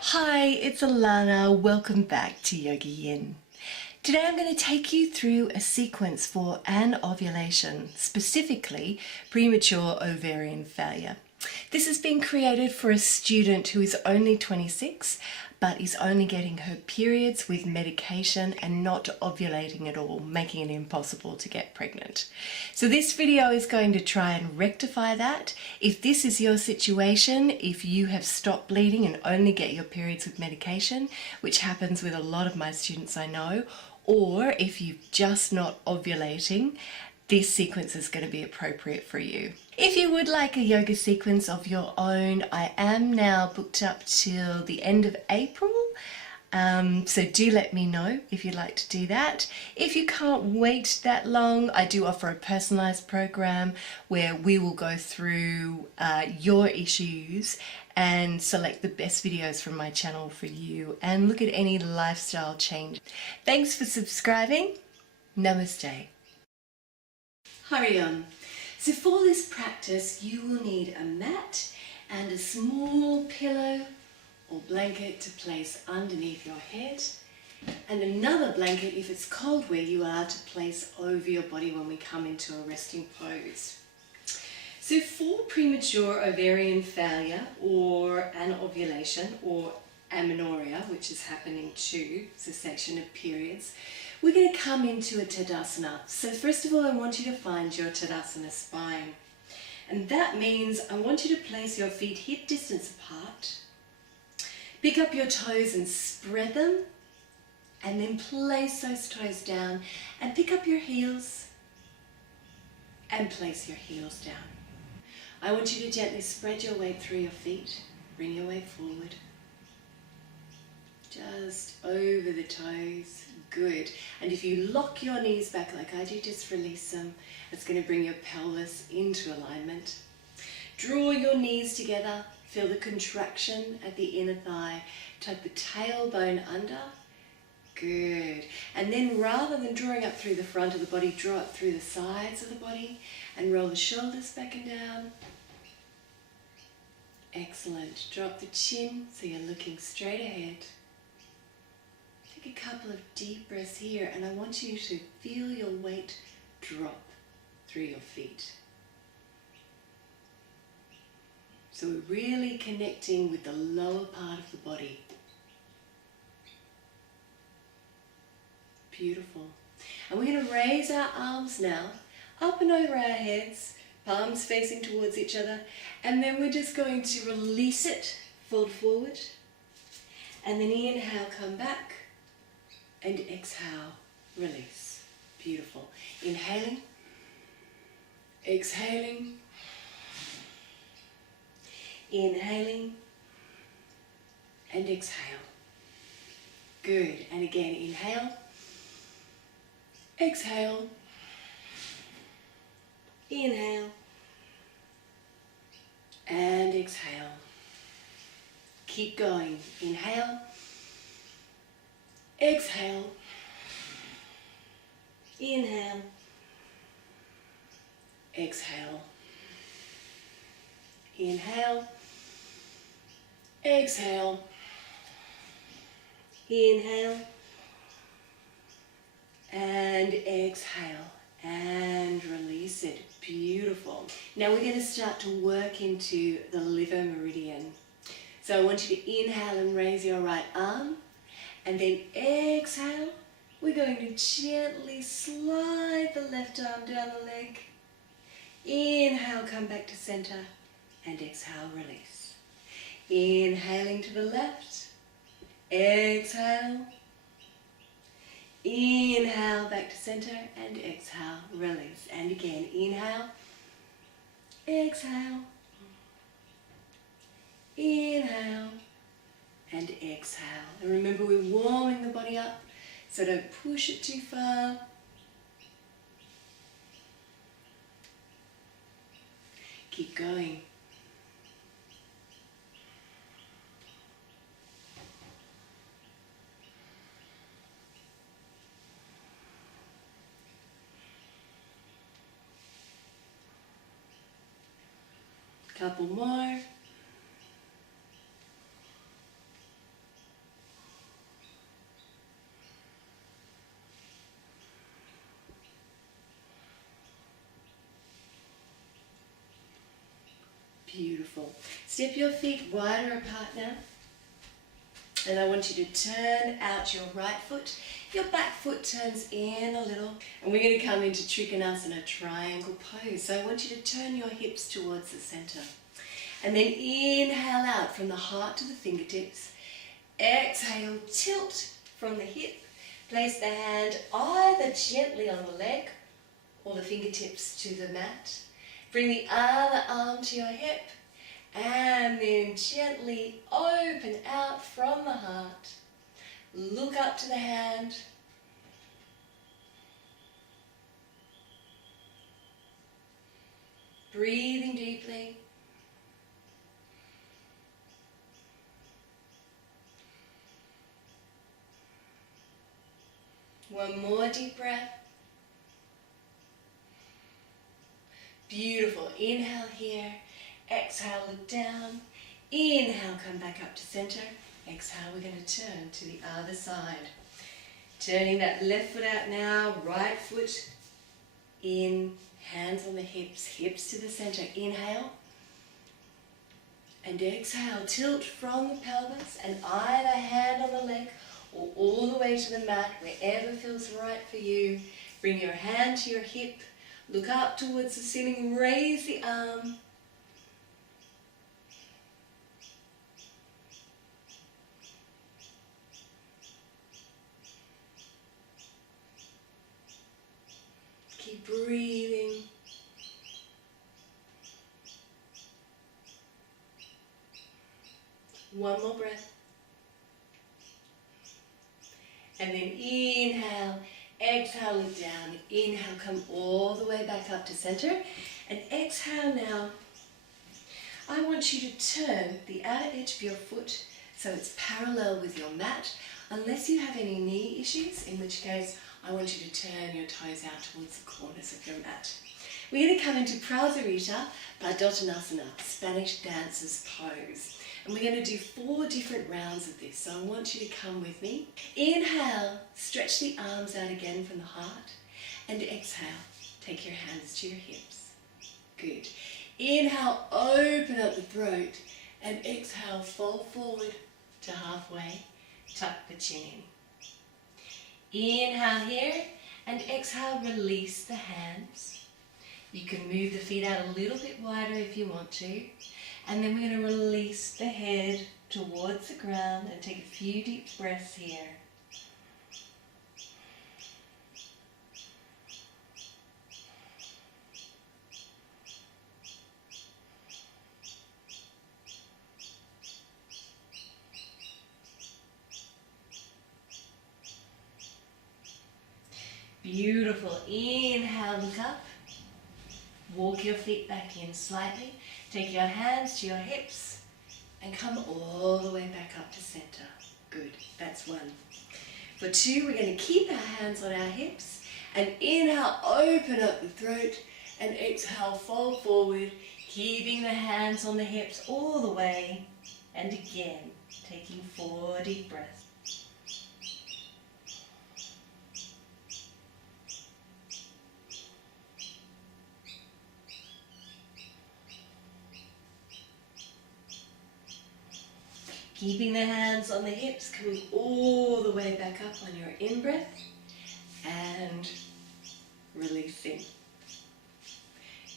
Hi, it's Allannah. Welcome back to YogaYin. Today I'm going to take you through a sequence for anovulation, specifically premature ovarian failure. This has been created for a student who is only 26 but is only getting her periods with medication and not ovulating at all, making it impossible to get pregnant. So this video is going to try and rectify that. If this is your situation, if you have stopped bleeding and only get your periods with medication, which happens with a lot of my students I know, or if you're just not ovulating, this sequence is going to be appropriate for you. If you would like a yoga sequence of your own, I am now booked up till the end of April. So do let me know if you'd like to do that. If you can't wait that long, I do offer a personalized program where we will go through your issues and select the best videos from my channel for you and look at any lifestyle change. Thanks for subscribing. Namaste. Hurry on. So for this practice, you will need a mat and a small pillow or blanket to place underneath your head, and another blanket if it's cold where you are to place over your body when we come into a resting pose. So for premature ovarian failure or anovulation or amenorrhea, which is happening to cessation of periods, we're going to come into a Tadasana. So first of all, I want you to find your Tadasana spine. And that means I want you to place your feet hip distance apart. Pick up your toes and spread them. And then place those toes down and pick up your heels and place your heels down. I want you to gently spread your weight through your feet. Bring your weight forward. Just over the toes. Good. And if you lock your knees back like I do, just release them. It's going to bring your pelvis into alignment. Draw your knees together. Feel the contraction at the inner thigh. Tuck the tailbone under. Good. And then rather than drawing up through the front of the body, draw up through the sides of the body and roll the shoulders back and down. Excellent. Drop the chin so you're looking straight ahead. Take a couple of deep breaths here, and I want you to feel your weight drop through your feet. So we're really connecting with the lower part of the body. Beautiful. And we're going to raise our arms now, up and over our heads, palms facing towards each other, and then we're just going to release it, fold forward, and then inhale, come back. And exhale, release. Beautiful. Inhaling, exhaling, inhaling, and exhale. Good. And again, inhale, exhale, inhale, and exhale. Keep going. Inhale, exhale, inhale, exhale, inhale, exhale, inhale, and exhale, and release it. Beautiful. Now we're going to start to work into the liver meridian. So I want you to inhale and raise your right arm. And then exhale, we're going to gently slide the left arm down the leg. Inhale, come back to center, and exhale, release. Inhaling to the left, exhale. Inhale, back to center, and exhale, release. And again, inhale, exhale, inhale, and exhale. And remember, we're warming the body up, so don't push it too far. Keep going. Couple more. Beautiful. Step your feet wider apart now. And I want you to turn out your right foot. Your back foot turns in a little. And we're going to come into Trikonasana, triangle pose. So I want you to turn your hips towards the center. And then inhale out from the heart to the fingertips. Exhale, tilt from the hip. Place the hand either gently on the leg or the fingertips to the mat. Bring the other arm to your hip. And then gently open out from the heart. Look up to the hand. Breathing deeply. One more deep breath. Beautiful. Inhale here. Exhale, look down. Inhale, come back up to center. Exhale, we're going to turn to the other side. Turning that left foot out now, right foot in, hands on the hips, hips to the center. Inhale. And exhale, tilt from the pelvis and either hand on the leg or all the way to the mat, wherever feels right for you. Bring your hand to your hip. Look up towards the ceiling, raise the arm. Keep breathing. One more breath. And then inhale, exhale, look down. Inhale, come all the way back up to center. And exhale now. I want you to turn the outer edge of your foot so it's parallel with your mat, unless you have any knee issues, in which case I want you to turn your toes out towards the corners of your mat. We're going to come into Premature Ovarian, Spanish dancer's pose. And we're going to do 4 different rounds of this, so I want you to come with me. Inhale, stretch the arms out again from the heart. And exhale, take your hands to your hips. Good. Inhale, open up the throat. And exhale, fold forward to halfway. Tuck the chin in. Inhale here, and exhale, release the hands. You can move the feet out a little bit wider if you want to. And then we're going to release the head towards the ground and take a few deep breaths here. Beautiful. Inhale, look up. Walk your feet back in slightly. Take your hands to your hips and come all the way back up to center. Good, that's 1. For 2, we're going to keep our hands on our hips and inhale, open up the throat, and exhale, fold forward, keeping the hands on the hips all the way, and again, taking 4 deep breaths. Keeping the hands on the hips, coming all the way back up on your in-breath and releasing.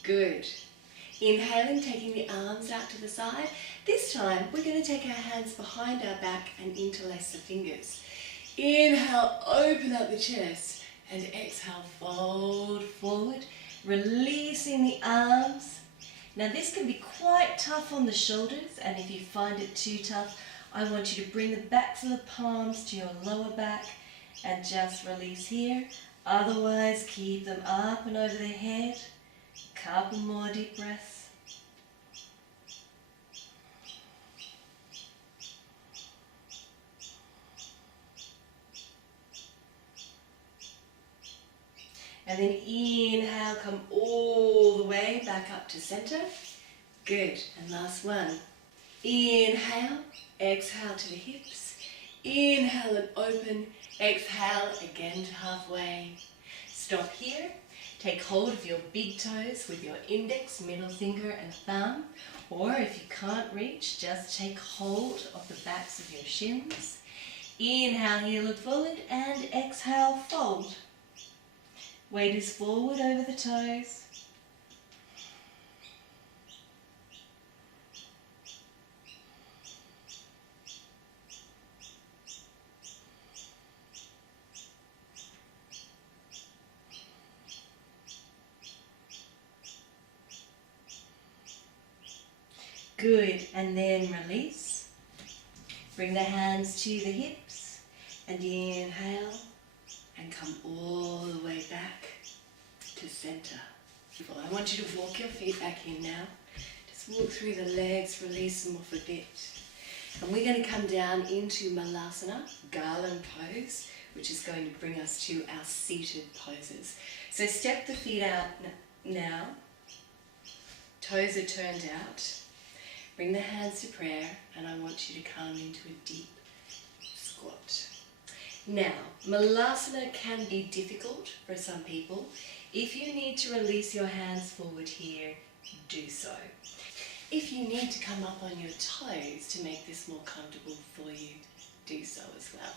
Good. Inhaling, taking the arms out to the side. This time, we're going to take our hands behind our back and interlace the fingers. Inhale, open up the chest, and exhale, fold forward, releasing the arms. Now this can be quite tough on the shoulders, and if you find it too tough, I want you to bring the backs of the palms to your lower back and just release here. Otherwise, keep them up and over the head. Couple more deep breaths. And then inhale, come all the way back up to center. Good. And last one. Inhale, exhale to the hips. Inhale and open. Exhale again to halfway. Stop here. Take hold of your big toes with your index, middle finger and thumb, or if you can't reach, just take hold of the backs of your shins. Inhale here, look forward, and exhale, fold. Weight is forward over the toes. Good, and then release. Bring the hands to the hips and inhale and come all the way back to center. I want you to walk your feet back in now. Just walk through the legs, release them off a bit. And we're going to come down into Malasana, garland pose, which is going to bring us to our seated poses. So step the feet out now. Toes are turned out. Bring the hands to prayer, and I want you to come into a deep squat. Now, Malasana can be difficult for some people. If you need to release your hands forward here, do so. If you need to come up on your toes to make this more comfortable for you, do so as well.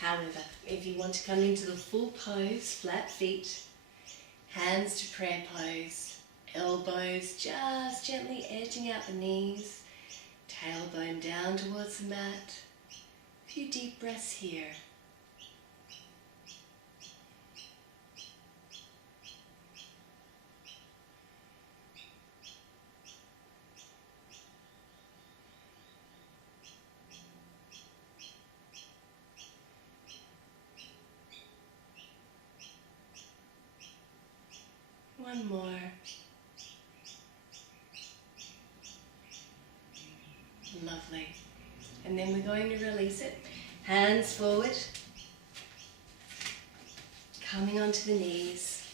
However, if you want to come into the full pose, flat feet, hands to prayer pose, elbows just gently edging out the knees, tailbone down towards the mat. A few deep breaths here. One more. Lovely. And then we're going to release it. Hands forward. Coming onto the knees.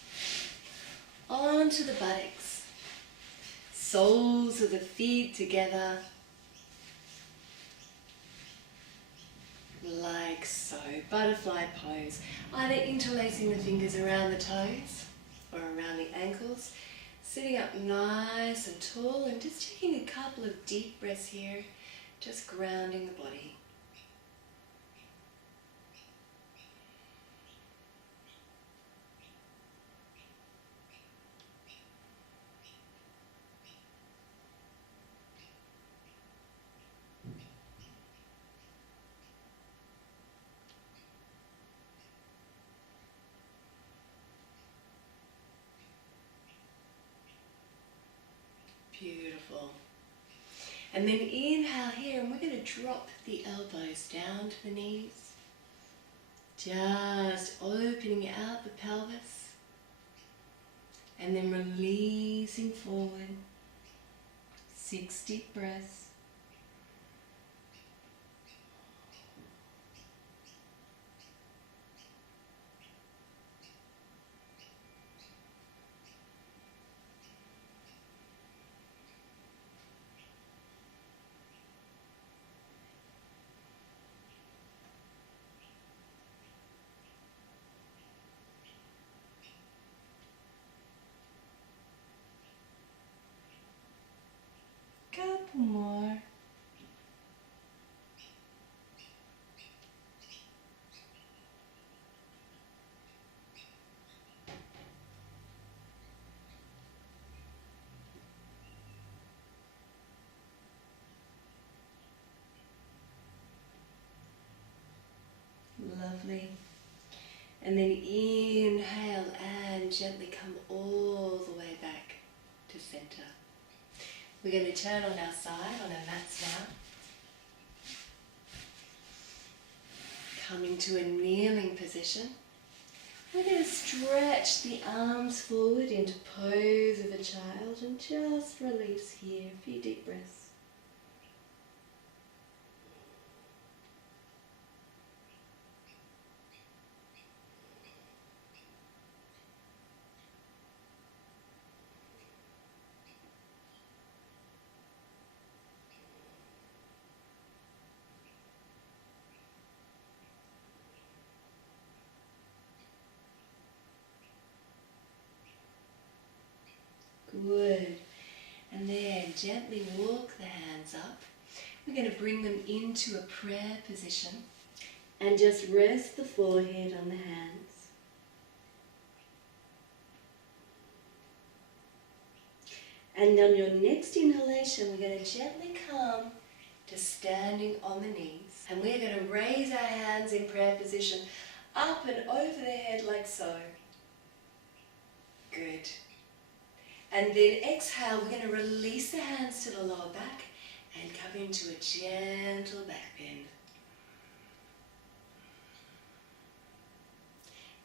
Onto the buttocks. Soles of the feet together. Like so. Butterfly pose. Either interlacing the fingers around the toes or around the ankles. Sitting up nice and tall and just taking a couple of deep breaths here, just grounding the body. Beautiful. And then inhale here, and we're going to drop the elbows down to the knees. Just opening out the pelvis. And then releasing forward. 6 deep breaths. Couple more. Lovely. And then inhale and gently come all the way back to center. We're going to turn on our side, on our mats now. Coming to a kneeling position. We're going to stretch the arms forward into pose of a child and just release here. A few deep breaths. And then gently walk the hands up. We're going to bring them into a prayer position. And just rest the forehead on the hands. And on your next inhalation, we're going to gently come to standing on the knees. And we're going to raise our hands in prayer position up and over the head like so. Good. And then exhale, we're going to release the hands to the lower back and come into a gentle back bend.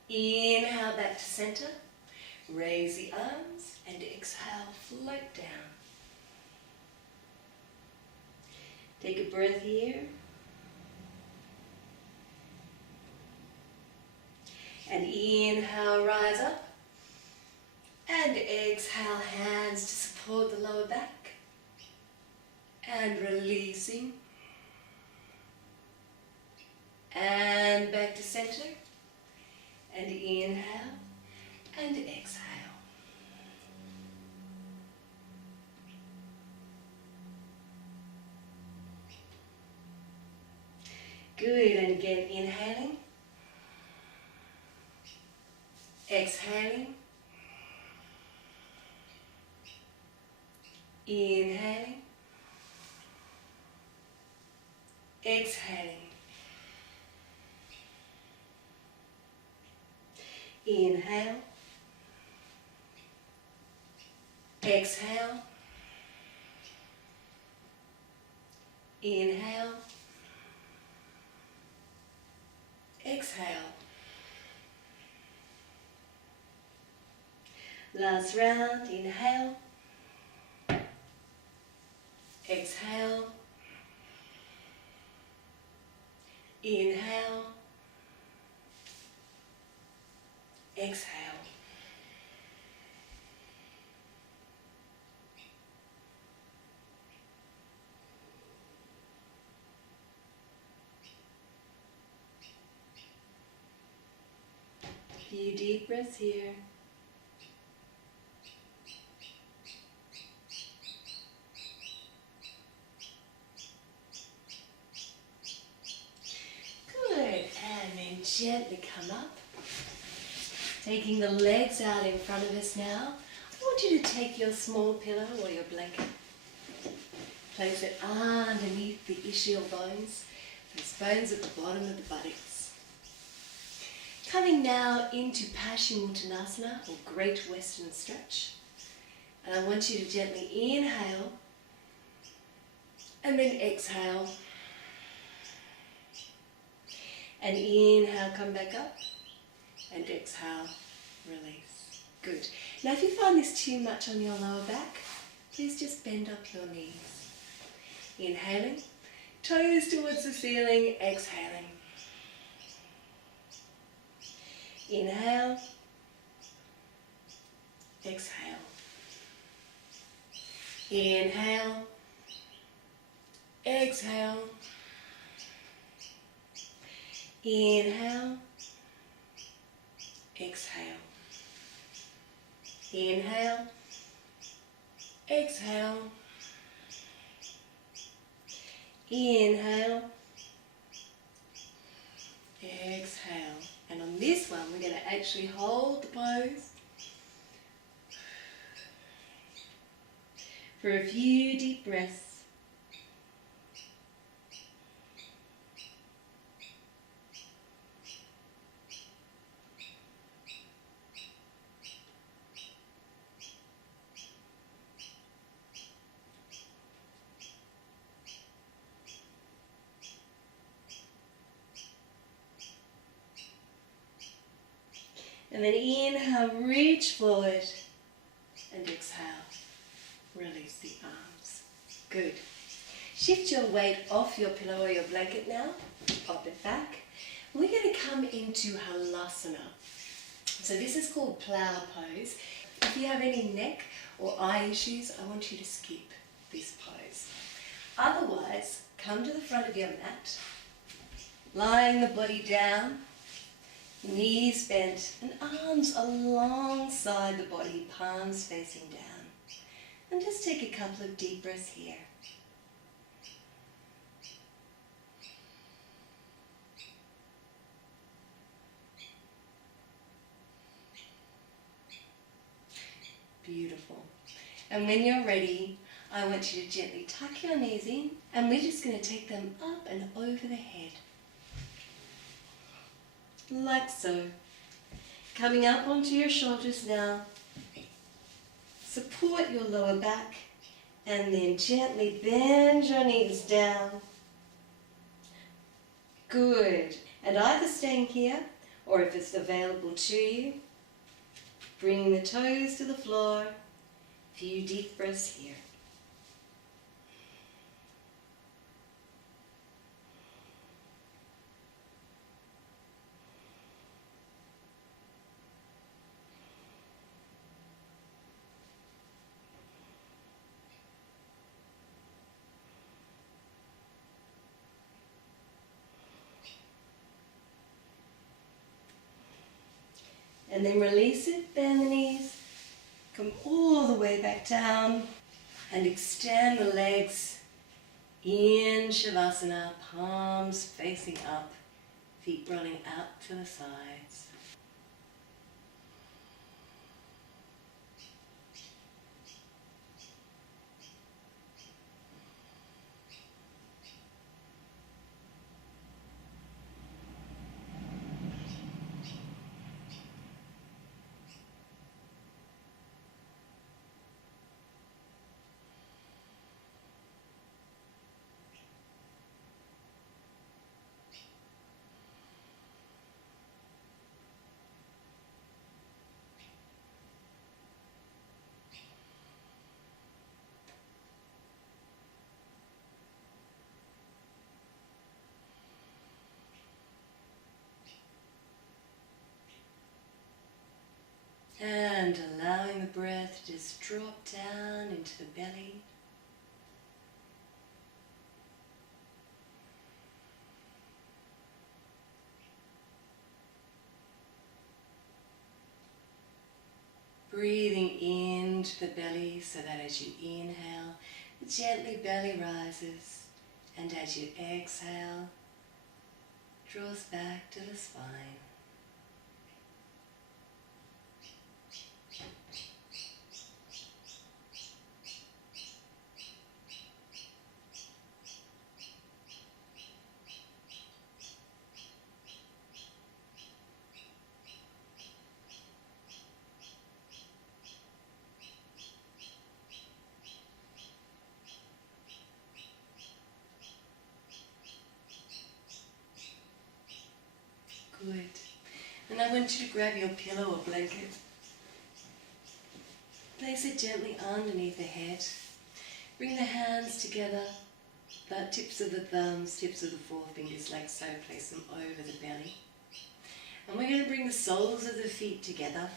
Inhale back to center. Raise the arms and exhale, float down. Take a breath here. And inhale, rise up. And exhale, hands to support the lower back. And releasing. And back to center. And inhale. And exhale. Good, and again inhaling. Exhaling. Inhaling. Exhaling. Inhale. Exhale. Inhale. Exhale. Last round, inhale. Exhale. Inhale. Exhale. Few deep breaths here. Good, and then gently come up. Taking the legs out in front of us now. I want you to take your small pillow or your blanket. Place it underneath the ischial bones. Those bones at the bottom of the buttocks. Coming now into Paschimottanasana, or Great Western Stretch. And I want you to gently inhale and then exhale. And inhale, come back up. And exhale, release. Good. Now if you find this too much on your lower back, please just bend up your knees. Inhaling, toes towards the ceiling, exhaling. Inhale, exhale. Inhale, exhale. Inhale, exhale. Inhale, exhale. Inhale, exhale. And on this one, we're going to actually hold the pose for a few deep breaths. And then inhale, reach forward, and exhale, release the arms. Good. Shift your weight off your pillow or your blanket now, pop it back. We're going to come into Halasana. So this is called plow pose. If you have any neck or eye issues, I want you to skip this pose. Otherwise, come to the front of your mat, lying the body down, knees bent and arms alongside the body, palms facing down. And just take a couple of deep breaths here. Beautiful. And when you're ready, I want you to gently tuck your knees in, and we're just going to take them up and over the head. Like so. Coming up onto your shoulders now. Support your lower back, and then gently bend your knees down. Good. And either staying here, or if it's available to you, bringing the toes to the floor. A few deep breaths here. And then release it, bend the knees, come all the way back down, and extend the legs in Shavasana, palms facing up, feet rolling out to the sides. And allowing the breath to just drop down into the belly. Breathing into the belly so that as you inhale, gently belly rises, and as you exhale, draws back to the spine. Good. And I want you to grab your pillow or blanket. Place it gently underneath the head. Bring the hands together, the tips of the thumbs, tips of the forefingers like so. Place them over the belly. And we're going to bring the soles of the feet together.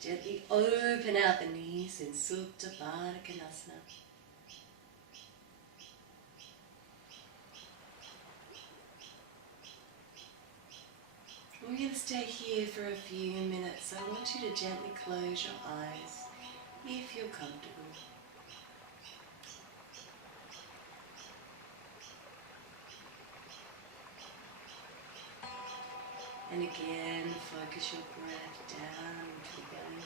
Gently open out the knees in Supta Baddha Konasana. We're going to stay here for a few minutes. I want you to gently close your eyes if you're comfortable. And again, focus your breath down into the belly.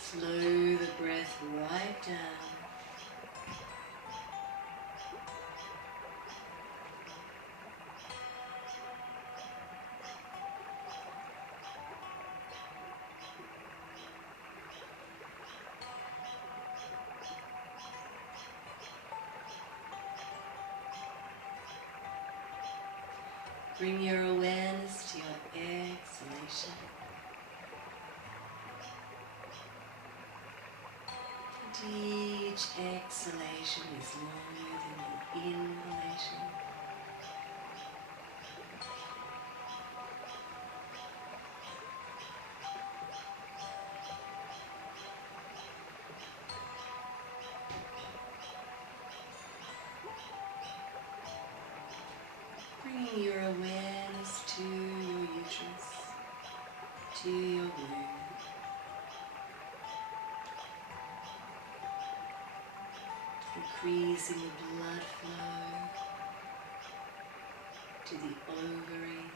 Slow the breath right down. Bring your awareness to your exhalation. And each exhalation is longer than your inhalation. increasing the blood flow to the ovaries.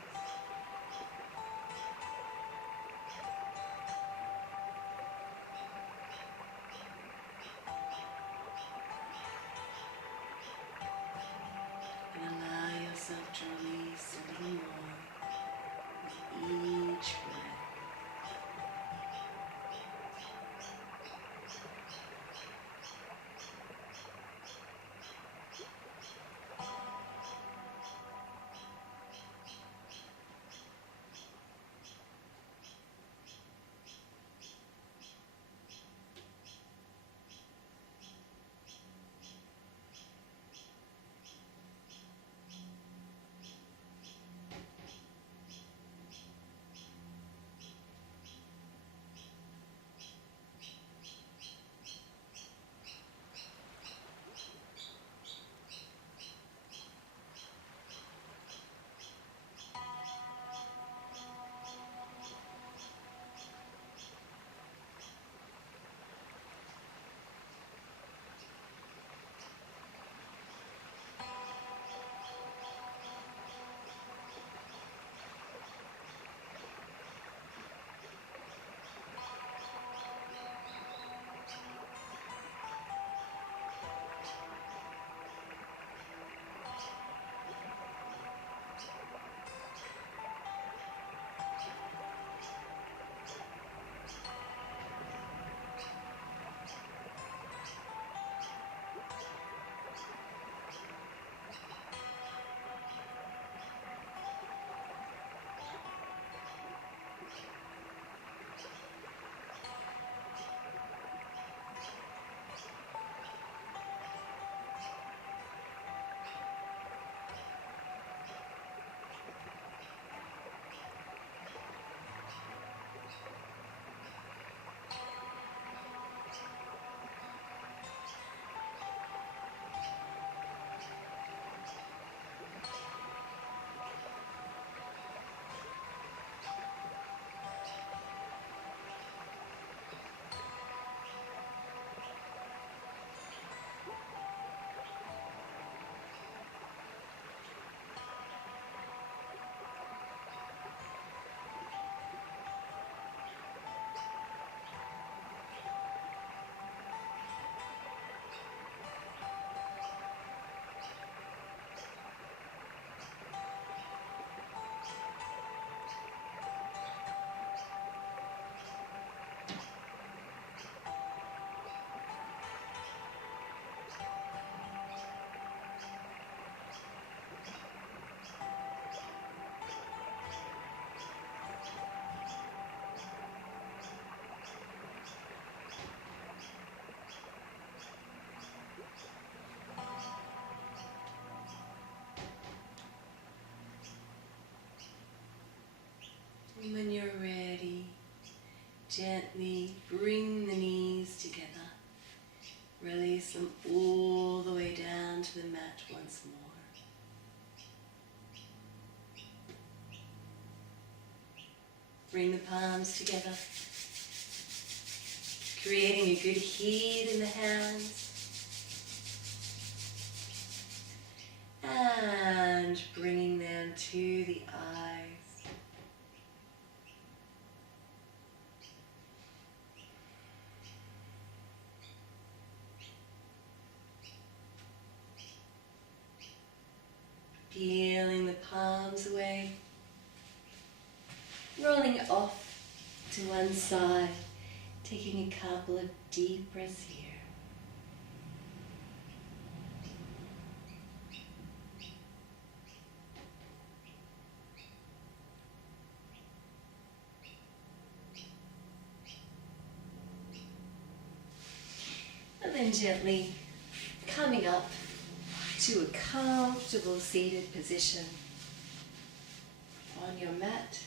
And allow yourself to release a little more with each breath. And when you're ready, gently bring the knees together. Release them all the way down to the mat once more. Bring the palms together, creating a good heat in the hands. And bringing them to the eyes. Peeling the palms away, rolling off to one side, taking a couple of deep breaths here. And then gently coming up to a comfortable seated position on your mat.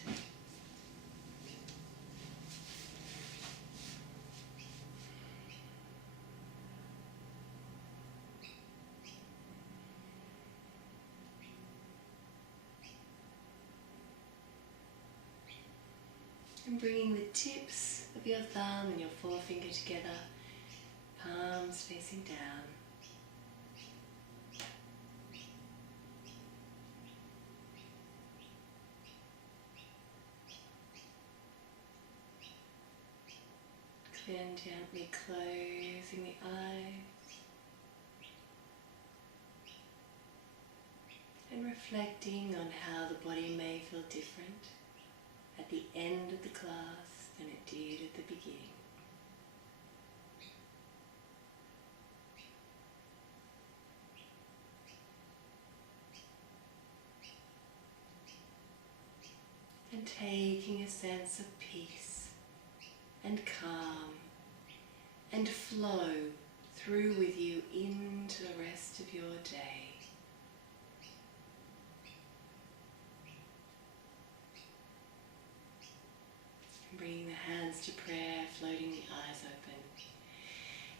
And bringing the tips of your thumb and your forefinger together, palms facing down. Often gently closing the eyes and reflecting on how the body may feel different at the end of the class than it did at the beginning. And taking a sense of peace and calm and flow through with you into the rest of your day. And bringing the hands to prayer, floating the eyes open.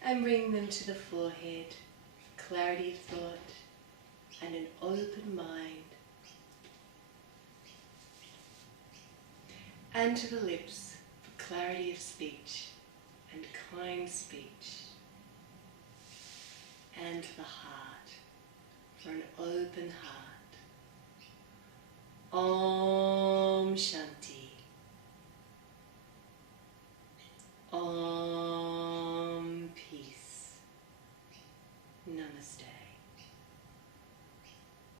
And bring them to the forehead for clarity of thought and an open mind. And to the lips for clarity of speech and kind speech. And to the heart for an open heart. Om Shanti. Om Peace. Namaste.